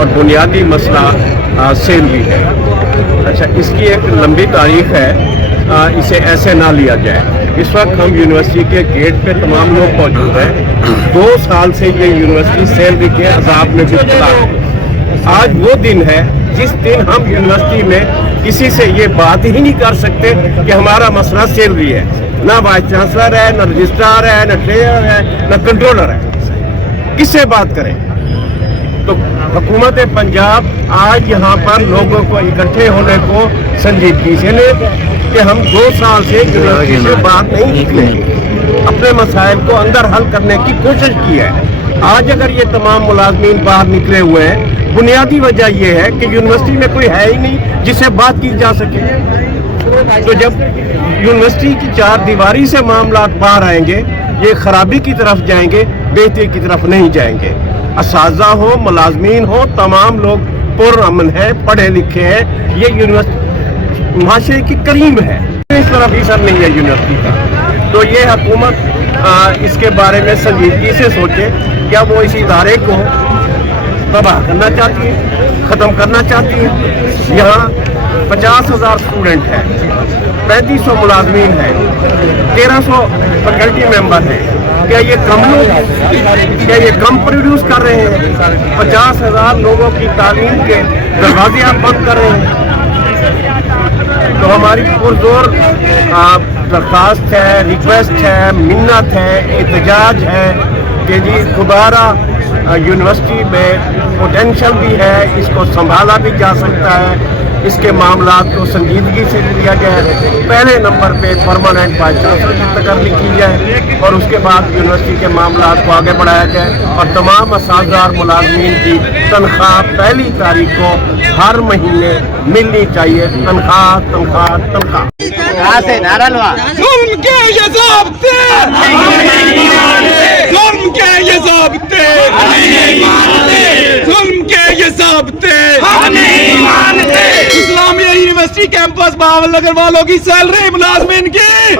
और बुनियादी मसला सैलरी है। अच्छा, इसकी एक लंबी तारीख है, इसे ऐसे ना लिया जाए। इस वक्त हम यूनिवर्सिटी के गेट पे तमाम लोग मौजूद हैं। 2 साल से ये यूनिवर्सिटी सैलरी के अजाब में मुब्तला है। आज वो दिन है जिस दिन हम यूनिवर्सिटी में किसी से ये बात ही नहीं कर सकते कि हमारा मसला सैलरी है। ना वाइस चांसलर है, ना रजिस्ट्रार है, ना ट्रेजरर है, ना कंट्रोलर है। किससे बात करें? तो हुकूमत पंजाब आज यहाँ पर लोगों को इकट्ठे होने को संजीदगी से ले कि हम 2 साल से यूनिवर्सिटी से बात नहीं निकले, अपने मसाइल को अंदर हल करने की कोशिश की है। आज अगर ये तमाम मुलाजमीन बाहर निकले हुए हैं, बुनियादी वजह यह है कि यूनिवर्सिटी में कोई है ही नहीं जिससे बात की जा सके। तो जब यूनिवर्सिटी की 4 दीवारी से मामला बाहर आएंगे, ये खराबी की तरफ जाएंगे, बेहतरी की तरफ नहीं जाएंगे। असातिज़ा हो, मुलाजमीन हो, तमाम लोग पुरअमन है, पढ़े लिखे हैं। ये यूनिवर्सिटी माशरे की करीम है, इस तरफ ही सर नहीं है यूनिवर्सिटी का। तो ये हुकूमत इसके बारे में संजीदगी से सोचे। क्या वो इस इदारे को तबाह करना चाहती है, ख़त्म करना चाहती है? यहाँ 50,000 स्टूडेंट हैं, 3500 मुलाजमीन हैं, 1300 फैकल्टी मेंबर हैं। क्या ये कम लोग, क्या ये कम प्रोड्यूस कर रहे हैं? 50,000 लोगों की तालीम के दरवाजे आप बंद कर रहे हैं। तो हमारी पुरजोर दरख्वास्त है, रिक्वेस्ट है, मिन्नत है, एहतजाज है कि जी दोबारा यूनिवर्सिटी में पोटेंशियल भी है, इसको संभाला भी जा सकता है। इसके मामलात को संजीदगी से लिया जाए। पहले नंबर पे परमानेंट वाइस चांसलर की तकरीर लिखी जाए और उसके बाद यूनिवर्सिटी के मामलात को आगे बढ़ाया जाए और तमाम असातिज़ा और मुलाजमीन की तनख्वाह 1 तारीख को हर महीने मिलनी चाहिए। तनख्वाह, तनख्वाह, तनख्वाह। जुल्म के ये ज़ाब्ते, जुल्म के ये ज़ाब्ते, जुल्म के ये ज़ाब्ते इस्लामिया यूनिवर्सिटी कैंपस बावल नगर वालों की सैलरी मुलाजमीन की